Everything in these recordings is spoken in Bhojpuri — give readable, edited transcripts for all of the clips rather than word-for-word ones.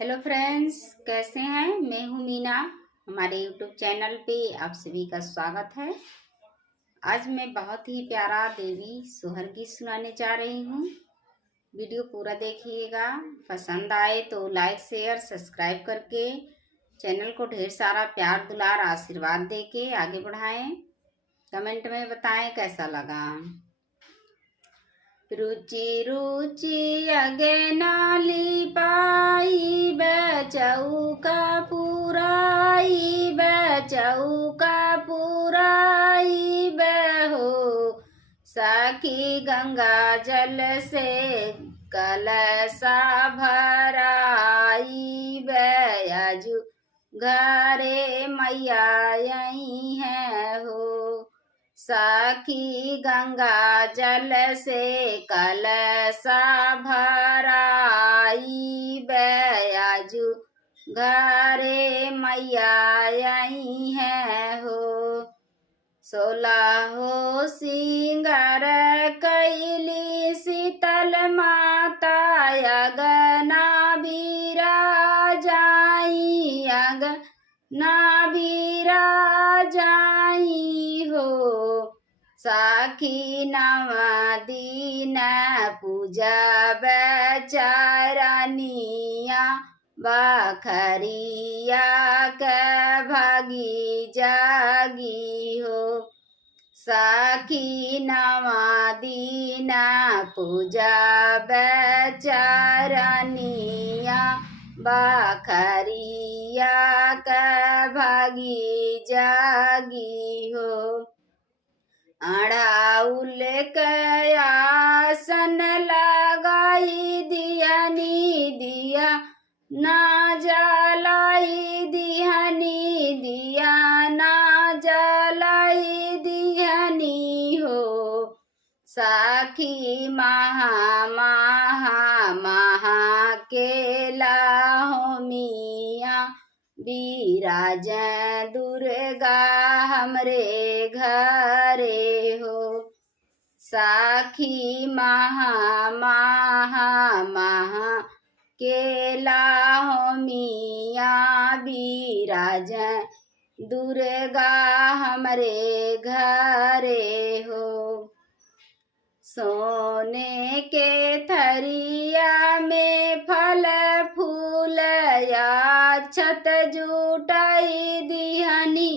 हेलो फ्रेंड्स, कैसे हैं। मैं हूं मीना। हमारे यूट्यूब चैनल पे आप सभी का स्वागत है। आज मैं बहुत ही प्यारा देवी सोहर गीत सुनाने जा रही हूं। वीडियो पूरा देखिएगा। पसंद आए तो लाइक शेयर सब्सक्राइब करके चैनल को ढेर सारा प्यार दुलार आशीर्वाद देके आगे बढ़ाएं। कमेंट में बताएं कैसा लगा। रुचि रुचि अगेनाली पाई चौका पुराई चौका पुराई हो। साखी गंगा जल से कलशा भराई आजू घरे मैया यही है हो। साखी गंगा जल से कलशा भराई आजू घरे मैया यही है हो। 16 हो सिंगार कैली शीतल माता अगना बिराजाई अगना बिराजाई हो। साखी नव दिन पूजा बेचारनिया बखरिया के भागी जागी हो। साखी नवा दीना पूजा बेचारनिया बखरिया के भागी जागी हो। अड़ाउल के आसन लगाई दिहनी दिया ना जलाई दिहनी दिया ना जलाई दिहनी हो। साखी महा महा महा केला हो मिया बिराज दुर्गा हमरे घरे हो। साखी महा महा महा केला हो मिया बिराज दुर्गा हमरे घरे हो। सोने के थरिया में फल फूल आछत जुटाई दिहनी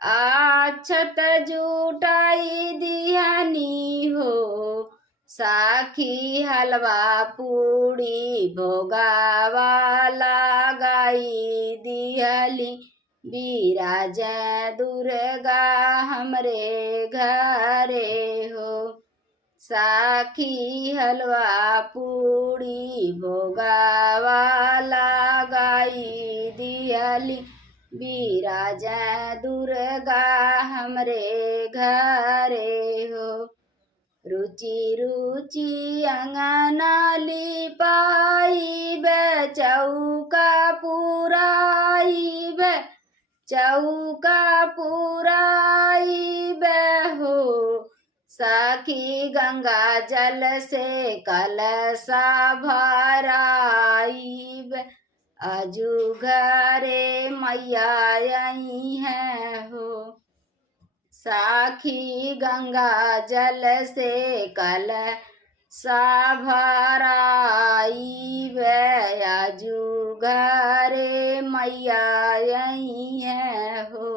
आछत जुटाई दिहनी हो। साखी हलवा पूड़ी भोगावा लगाई दिहली बिराज दुर्गा हमरे घरे हो। साखी हलवा पूड़ी भोगावा लगाई दिहली बिराज दुर्गा हमरे घरे हो। रुचि रुचि अंगनाली पाई चौका पुराई चौका पुराई हो। साखी गंगा जल से कलशा भराई आजू घरे मैया यही है हो। साखी गंगा जल से कलशा भराई आजू घरे मैया यही है हो।